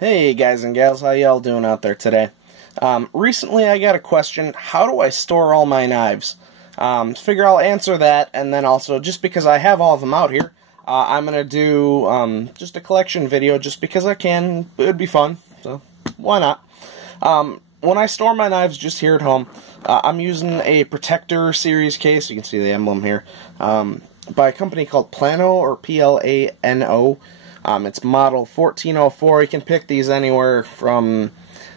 Hey guys and gals, how y'all doing out there today? Recently I got a question, how do I store all my knives? Figure I'll answer that, and then also, just because I have all of them out here, I'm going to do just a collection video just because I can. It would be fun, so why not? When I store my knives just here at home, I'm using a Protector series case, you can see the emblem here, by a company called Plano, or Plano. It's model 1404. You can pick these anywhere from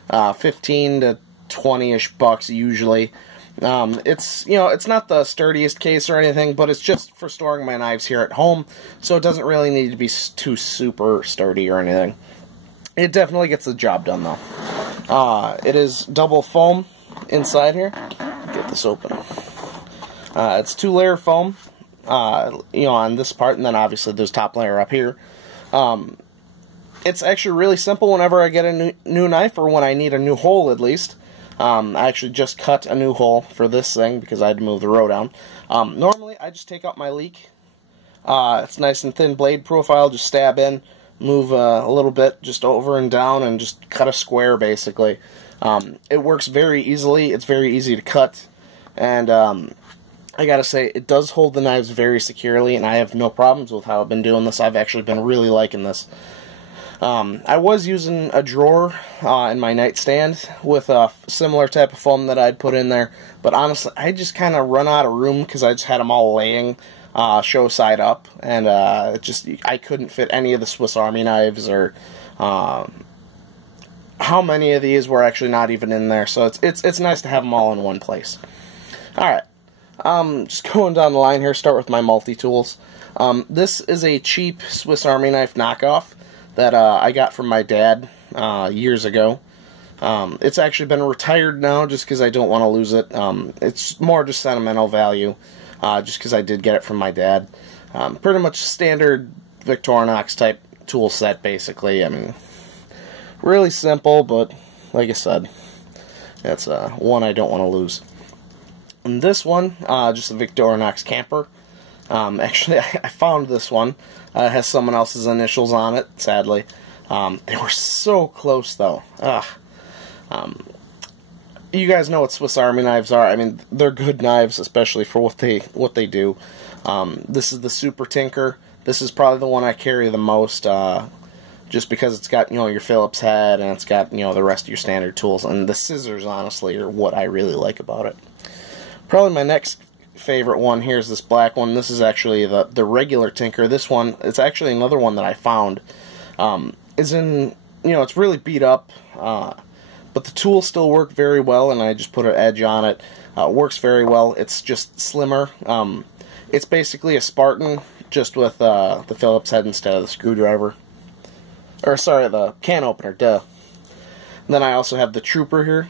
15 to 20-ish bucks usually. It's not the sturdiest case or anything, but it's just for storing my knives here at home, so it doesn't really need to be too super sturdy or anything. It definitely gets the job done though. It is double foam inside here. Get this open. It's 2-layer foam, on this part, and then obviously there's top layer up here. It's actually really simple whenever I get a new knife, or when I need a new hole at least. I actually just cut a new hole for this thing because I had to move the row down. Normally I just take out my Leek. It's nice and thin blade profile, just stab in, move a little bit just over and down, and just cut a square basically. It works very easily, it's very easy to cut, and I gotta say, it does hold the knives very securely, and I have no problems with how I've been doing this. I've actually been really liking this. I was using a drawer in my nightstand with a similar type of foam that I'd put in there, but honestly, I just kind of run out of room because I just had them all laying show side up, and I couldn't fit any of the Swiss Army knives, or how many of these were actually not even in there, so it's nice to have them all in one place. Alright. Just going down the line here, start with my Multitools. This is a cheap Swiss Army knife knockoff that I got from my dad years ago. It's actually been retired now just because I don't want to lose it. It's more just sentimental value, just because I did get it from my dad. Pretty much standard Victorinox type tool set, basically. I mean, really simple, but like I said, that's one I don't want to lose. And this one, just a Victorinox camper. Actually, I found this one. It has someone else's initials on it, sadly. They were so close, though. You guys know what Swiss Army knives are. I mean, they're good knives, especially for what they do. This is the Super Tinker. This is probably the one I carry the most, just because it's got, your Phillips head, and it's got, the rest of your standard tools. And the scissors, honestly, are what I really like about it. Probably my next favorite one here is this black one. This is actually the regular Tinker. This one, it's actually another one that I found. Is in, it's really beat up, but the tools still work very well, and I just put an edge on it. Works very well. It's just slimmer. It's basically a Spartan, just with the Phillips head instead of the screwdriver. Or, sorry, the can opener, duh. And then I also have the Trooper here.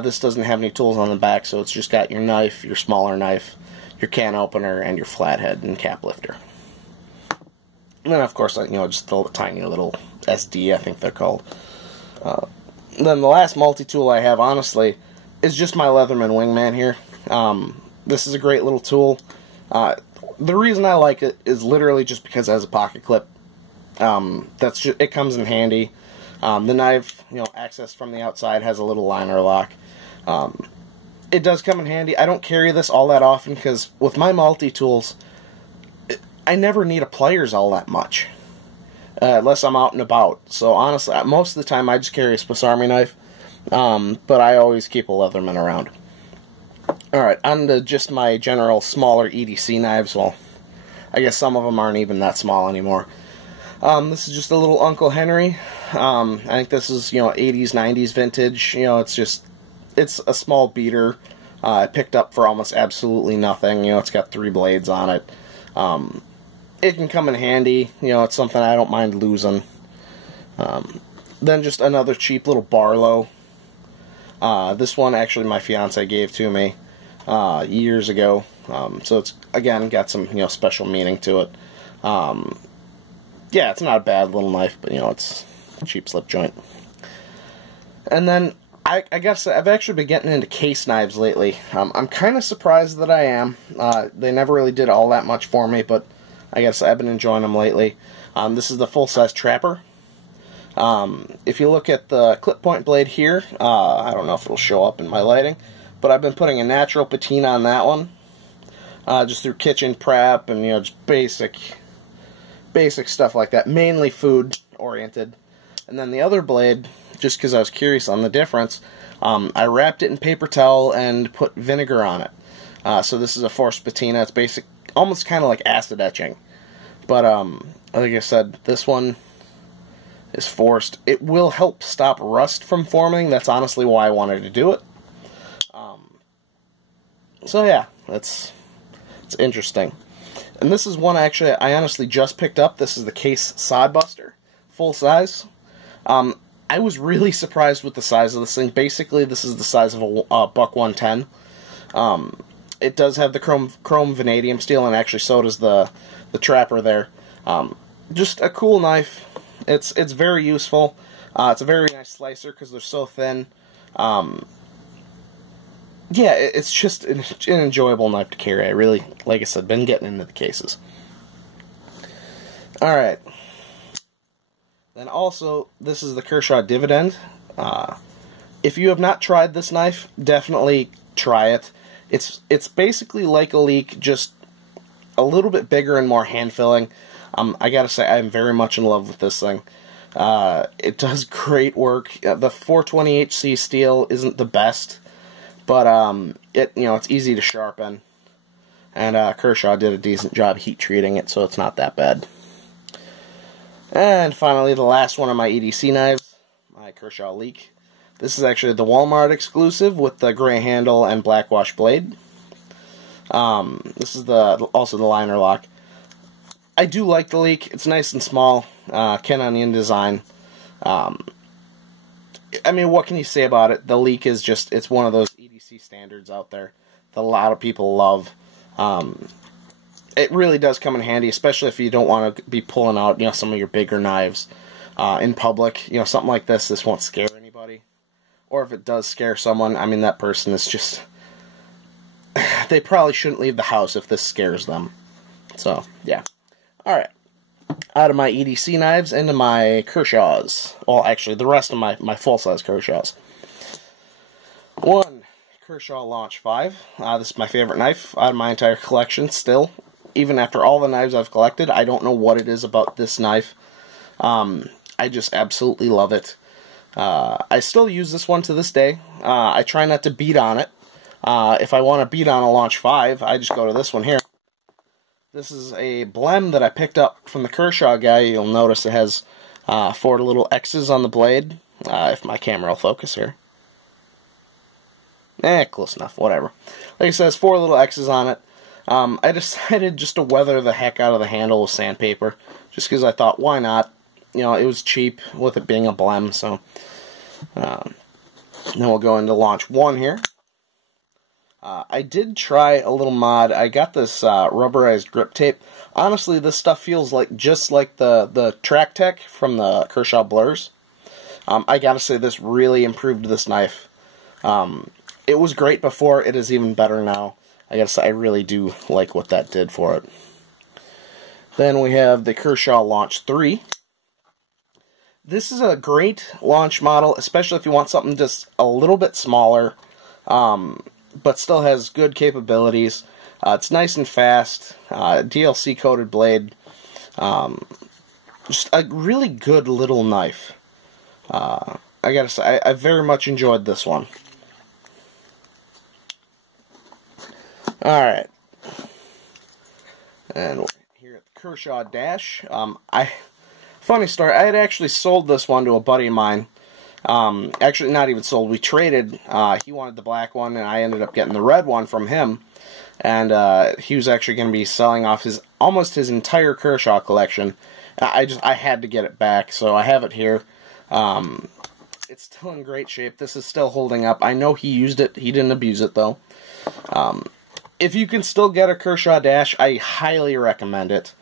This doesn't have any tools on the back, so it's just got your knife, your smaller knife, your can opener, and your flathead and cap lifter. And then, of course, just the tiny little SD, I think they're called. Then the last multi-tool I have, honestly, is just my Leatherman Wingman here. This is a great little tool. The reason I like it is literally just because it has a pocket clip. It comes in handy. The knife, accessed from the outside, has a little liner lock. It does come in handy. I don't carry this all that often because with my multi-tools, I never need a pliers all that much, unless I'm out and about. So honestly, most of the time I just carry a Swiss Army knife, but I always keep a Leatherman around. Alright, on to just my general smaller EDC knives. Well, I guess some of them aren't even that small anymore. This is just a little Uncle Henry. I think this is, 80s, 90s vintage. It's a small beater. I picked up for almost absolutely nothing. It's got 3 blades on it. It can come in handy. It's something I don't mind losing. Then just another cheap little Barlow. This one, actually, my fiance gave to me years ago. So it's, again, got some, special meaning to it. Yeah, it's not a bad little knife, but, it's a cheap slip joint. And then, I guess I've actually been getting into case knives lately. I'm kind of surprised that I am. They never really did all that much for me, but I guess I've been enjoying them lately. This is the full-size Trapper. If you look at the clip point blade here, I don't know if it'll show up in my lighting, but I've been putting a natural patina on that one, just through kitchen prep and, you know, just basic stuff like that, mainly food oriented. And then the other blade, just because I was curious on the difference, I wrapped it in paper towel and put vinegar on it. So this is a forced patina. It's almost kind of like acid etching. But like I said, this one is forced. It will help stop rust from forming. That's honestly why I wanted to do it. So yeah, it's interesting. And this is one I honestly just picked up. This is the Case Sod Buster, full size. I was really surprised with the size of this thing. Basically, this is the size of a buck 110. It does have the chrome vanadium steel, and actually so does the trapper there. Just a cool knife. It's very useful. It's a very nice slicer because they're so thin. Yeah, it's just an enjoyable knife to carry. I really, like I said, been getting into the cases. Alright. Then also, this is the Kershaw Dividend. If you have not tried this knife, definitely try it. It's basically like a Leek, just a little bit bigger and more hand-filling. I gotta say, I'm very much in love with this thing. It does great work. The 420HC steel isn't the best, but it's easy to sharpen, and Kershaw did a decent job heat treating it, so it's not that bad. And finally, the last one of my EDC knives, my Kershaw Leek. This is actually the Walmart exclusive with the gray handle and black wash blade. This is also the liner lock. I do like the Leek. It's nice and small. Ken Onion design. I mean, what can you say about it? The Leek is just, it's one of those EDC standards out there that a lot of people love. It really does come in handy, especially if you don't want to be pulling out, some of your bigger knives in public. Something like this won't scare anybody. Or if it does scare someone, I mean, that person is just, they probably shouldn't leave the house if this scares them. So, yeah. Alright. Out of my EDC knives into my Kershaws. Well, actually, the rest of my full-size Kershaws. One, Kershaw Launch 5. This is my favorite knife out of my entire collection still. Even after all the knives I've collected, I don't know what it is about this knife. I just absolutely love it. I still use this one to this day. I try not to beat on it. If I want to beat on a Launch 5, I just go to this one here. This is a blem that I picked up from the Kershaw guy. You'll notice it has 4 little X's on the blade. If my camera will focus here. Close enough, whatever. Like I said, it has 4 little X's on it. I decided just to weather the heck out of the handle with sandpaper. Just because I thought, why not? It was cheap with it being a blem, so. Then we'll go into Launch 1 here. I did try a little mod. I got this rubberized grip tape. Honestly, this stuff feels just like the Track Tech from the Kershaw Blurs. I gotta say, this really improved this knife. It was great before. It is even better now. I gotta say, I really do like what that did for it. Then we have the Kershaw Launch 3. This is a great launch model, especially if you want something just a little bit smaller, but still has good capabilities. It's nice and fast, DLC coated blade, just a really good little knife. I gotta say, I very much enjoyed this one. Alright, and we're here at the Kershaw Dash. Funny story, I had actually sold this one to a buddy of mine. Actually, not even sold, we traded. He wanted the black one, and I ended up getting the red one from him. And he was actually going to be selling off almost his entire Kershaw collection. I had to get it back, so I have it here. It's still in great shape. This is still holding up. I know he used it. He didn't abuse it, though. If you can still get a Kershaw Dash, I highly recommend it.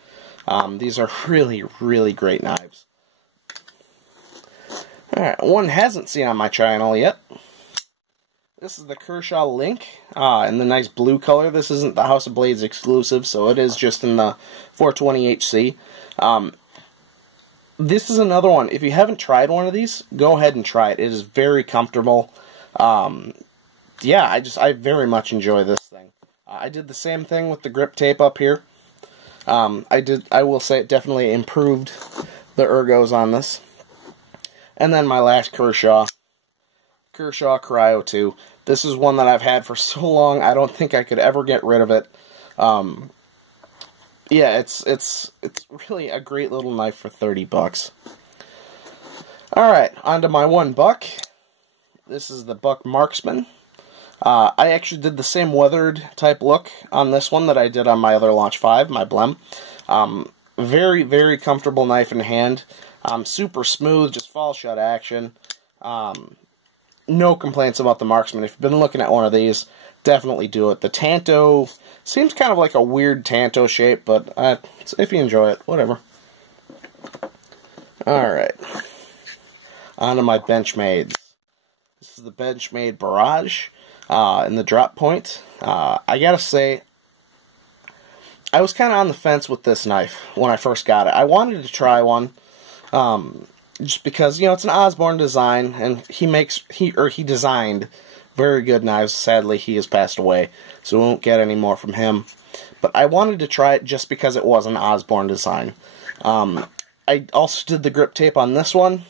These are really, really great knives. Alright, one hasn't seen on my channel yet. This is the Kershaw Link in the nice blue color. This isn't the House of Blades exclusive, so it is just in the 420HC. this is another one. If you haven't tried one of these, go ahead and try it. It is very comfortable. Yeah, I very much enjoy this thing. I did the same thing with the grip tape up here. I will say it definitely improved the ergos on this. And then my last Kershaw Cryo 2. This is one that I've had for so long, I don't think I could ever get rid of it. Yeah, it's really a great little knife for 30 bucks. Alright, on to my $1. This is the Buck Marksman. I actually did the same weathered type look on this one that I did on my other Launch 5, my Blem. Very, very comfortable knife in hand. Super smooth, just fall shut action. No complaints about the Marksman. If you've been looking at one of these, definitely do it. The Tanto seems kind of like a weird Tanto shape, but if you enjoy it, whatever. Alright. On to my Benchmades. This is the Benchmade Barrage in the drop point. I gotta say, I was kind of on the fence with this knife when I first got it. I wanted to try one, just because, you know, it's an Osborne design, and he designed very good knives. Sadly, he has passed away, so we won't get any more from him. But I wanted to try it just because it was an Osborne design. I also did the grip tape on this one.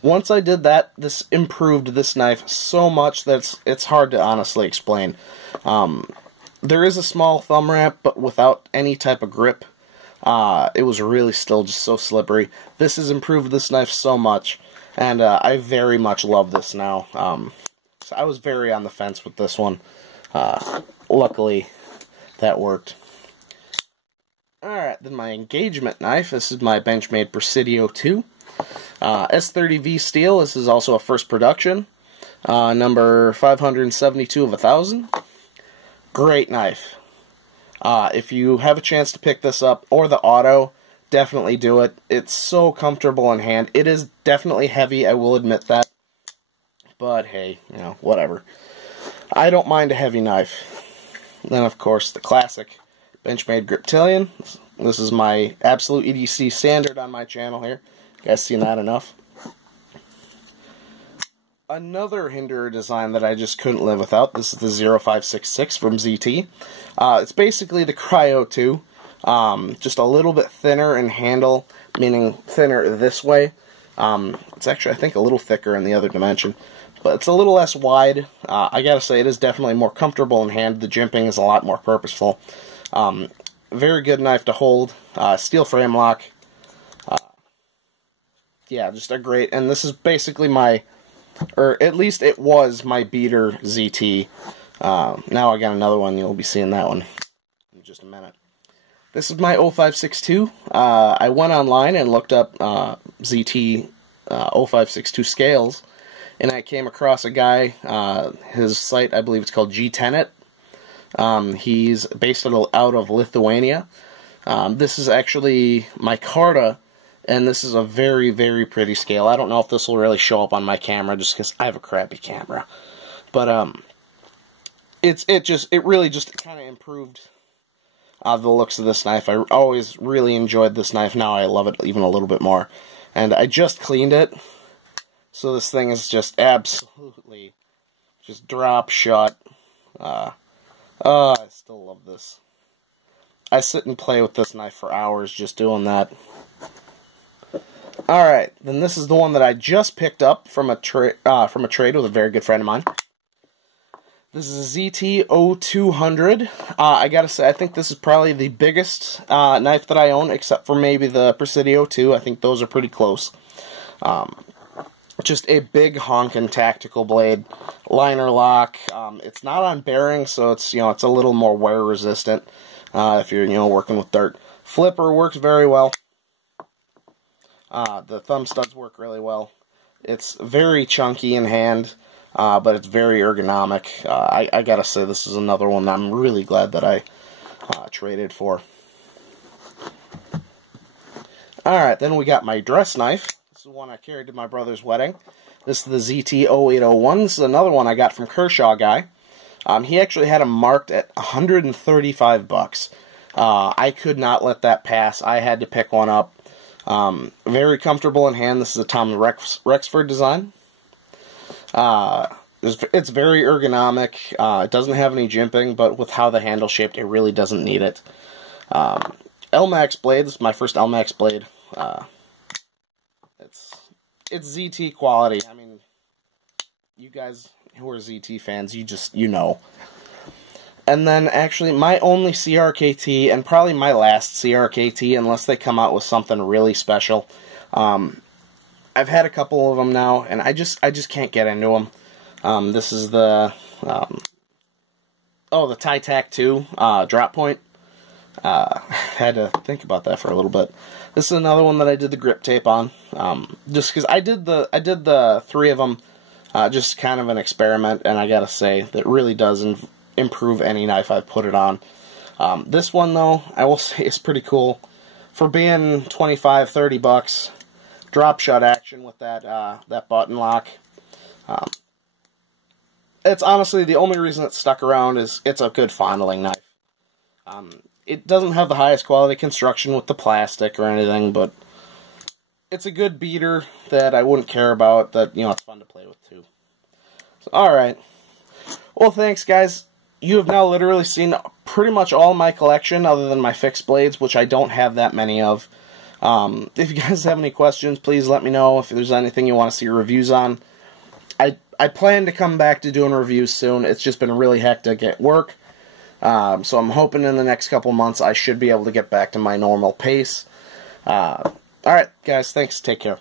Once I did that, this improved this knife so much that it's hard to honestly explain. There is a small thumb ramp, but without any type of grip. It was really still just so slippery. This has improved this knife so much, and I very much love this now. So I was very on the fence with this one. Luckily, that worked. Alright, then my engagement knife. This is my Benchmade Presidio 2. S30V steel. This is also a first production. Number 572 of 1,000. Great knife. If you have a chance to pick this up, or the auto, definitely do it. It's so comfortable in hand. It is definitely heavy, I will admit that. But hey, you know, whatever. I don't mind a heavy knife. Then, of course, the classic Benchmade Reptillian. This is my absolute EDC standard on my channel here. You guys seen that enough? Another Hinderer design that I just couldn't live without. This is the 0566 from ZT. It's basically the Cryo 2. Just a little bit thinner in handle, meaning thinner this way. It's actually, I think, a little thicker in the other dimension. But it's a little less wide. I gotta say, it is definitely more comfortable in hand. The jimping is a lot more purposeful. Very good knife to hold. Steel frame lock. Yeah, just a great... And this is basically my... Or at least it was my beater ZT. Now I got another one. You'll be seeing that one in just a minute. This is my 0562. I went online and looked up ZT 0562 scales, and I came across a guy. His site, I believe it's called G-Tenet. He's based out of Lithuania. This is actually micarta, and this is a very, very pretty scale. I don't know if this will really show up on my camera just because I have a crappy camera. But it really just kind of improved the looks of this knife. I always really enjoyed this knife. Now I love it even a little bit more. And I just cleaned it, so this thing is just absolutely just drop shot. I still love this. I sit and play with this knife for hours just doing that. Alright, then this is the one that I just picked up from a trade with a very good friend of mine. This is a ZT 0200. I gotta say, I think this is probably the biggest knife that I own, except for maybe the Presidio 2. I think those are pretty close. Just a big honkin' tactical blade. Liner lock. It's not on bearing, so it's, you know, it's a little more wear resistant if you're, you know, working with dirt. Flipper works very well. The thumb studs work really well. It's very chunky in hand, but it's very ergonomic. I gotta say, this is another one that I'm really glad that I traded for. Alright, then we got my dress knife. This is one I carried to my brother's wedding. This is the ZT 0801. This is another one I got from Kershaw guy. He actually had them marked at 135 bucks. I could not let that pass. I had to pick one up. Very comfortable in hand. This is a Tom Rexford design. It's very ergonomic. It doesn't have any jimping, but with how the handle's shaped, it really doesn't need it. LMAX blade. This is my first LMAX blade. It's ZT quality. I mean, you guys who are ZT fans, you know. And then, actually, my only CRKT, and probably my last CRKT, unless they come out with something really special. I've had a couple of them now, and I just can't get into them. This is the, the Tytac 2 drop point. Had to think about that for a little bit. This is another one that I did the grip tape on, just because I did the 3 of them, just kind of an experiment, and I gotta say that really does improve any knife I've put it on. This one, though, I will say is pretty cool. For being $25–30, drop shot action with that button lock. It's honestly the only reason it's stuck around is it's a good fondling knife. It doesn't have the highest quality construction with the plastic or anything, but it's a good beater that I wouldn't care about, that, you know, it's fun to play with too. So, alright. Well, thanks, guys. You have now literally seen pretty much all my collection other than my fixed blades, which I don't have that many of. If you guys have any questions, please let me know. If there's anything you want to see reviews on, I plan to come back to doing reviews soon. It's just been really hectic at work. So I'm hoping in the next couple months I should be able to get back to my normal pace. Alright, guys, thanks. Take care.